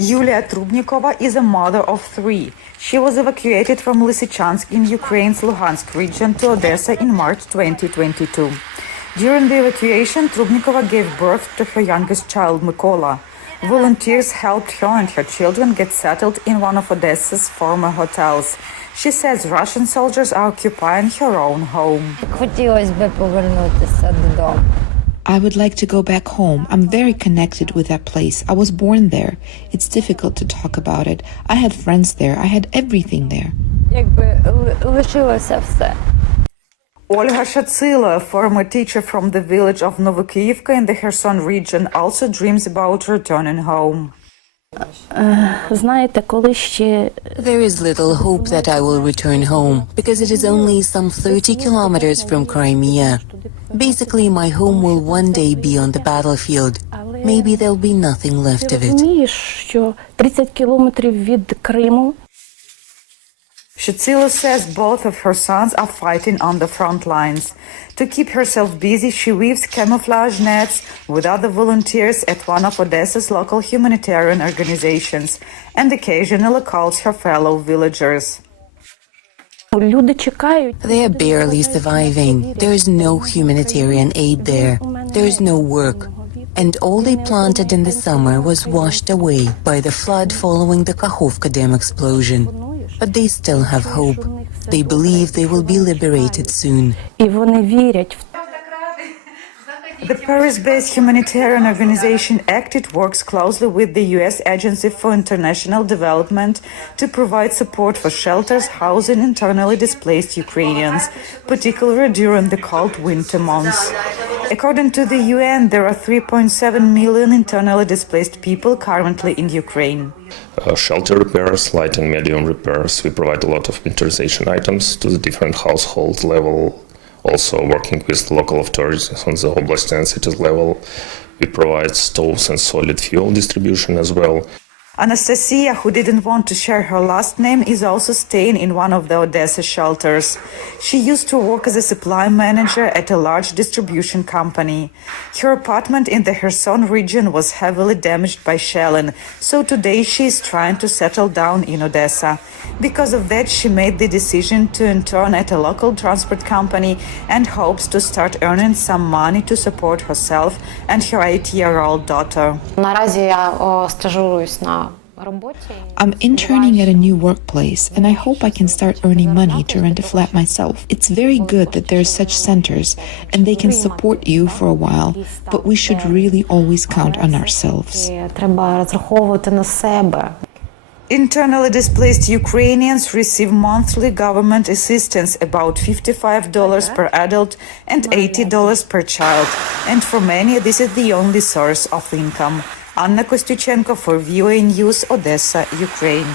Yulia Trubnikova is a mother of 3. She was evacuated from Lysychansk in Ukraine's Luhansk region to Odessa in March 2022. During the evacuation, Trubnikova gave birth to her youngest child, Mykola. Volunteers helped her and her children get settled in one of Odessa's former hotels. She says Russian soldiers are occupying her own home. I would like to go back home. I'm very connected with that place. I was born there. It's difficult to talk about it. I had friends there. I had everything there. Olga Shatsilo, a former teacher from the village of Novokyivka in the Kherson region, also dreams about returning home. There is little hope that I will return home because it is only some 30 kilometers from Crimea. Basically, my home will one day be on the battlefield. Maybe there'll be nothing left of it. Shatsilo says both of her sons are fighting on the front lines. To keep herself busy, she weaves camouflage nets with other volunteers at one of Odessa's local humanitarian organizations and occasionally calls her fellow villagers. They are barely surviving. There is no humanitarian aid there. There is no work. And all they planted in the summer was washed away by the flood following the Kakhovka dam explosion. But they still have hope. They believe they will be liberated soon. The Paris-based humanitarian organization ACT works closely with the U.S. Agency for International Development to provide support for shelters housing internally displaced Ukrainians, particularly during the cold winter months. According to the UN, there are 3.7 million internally displaced people currently in Ukraine. Shelter repairs, light and medium repairs. We provide a lot of winterization items to the different household level. Also working with local authorities on the oblast and cities level. We provide stoves and solid fuel distribution as well. Anastasia, who didn't want to share her last name, is also staying in one of the Odessa shelters. She used to work as a supply manager at a large distribution company. Her apartment in the Kherson region was heavily damaged by shelling, so today she is trying to settle down in Odessa. Because of that, she made the decision to intern at a local transport company and hopes to start earning some money to support herself and her 8-year-old daughter. I'm interning at a new workplace, and I hope I can start earning money to rent a flat myself. It's very good that there are such centers, and they can support you for a while, but we should really always count on ourselves. Internally displaced Ukrainians receive monthly government assistance, about $55 per adult and $80 per child. And for many, this is the only source of income. Anna Kosstutschenko for VOA News, Odessa, Ukraine.